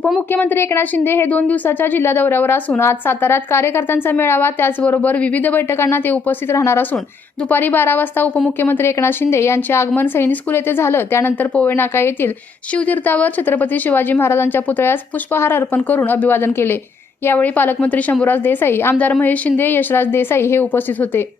उपमुख्यमंत्री एकनाथ शिंदे हे दोन दिवसाच्या जिल्हा दौऱ्यावर असून आज साताऱ्यात कार्यकर्त्यांचा मेळावा त्याचबरोबर विविध बैठकांना ते उपस्थित राहणार असून दुपारी बारा वाजता उपमुख्यमंत्री एकनाथ शिंदे यांचे आगमन सैनिक स्कूल येथे झालं. त्यानंतर पोवेनाका येथील शिवतीर्थावर छत्रपती शिवाजी महाराजांच्या पुतळ्यास पुष्पहार अर्पण करून अभिवादन केले. यावेळी पालकमंत्री शंभूराज देसाई आमदार महेश शिंदे यशराज देसाई हे उपस्थित होते.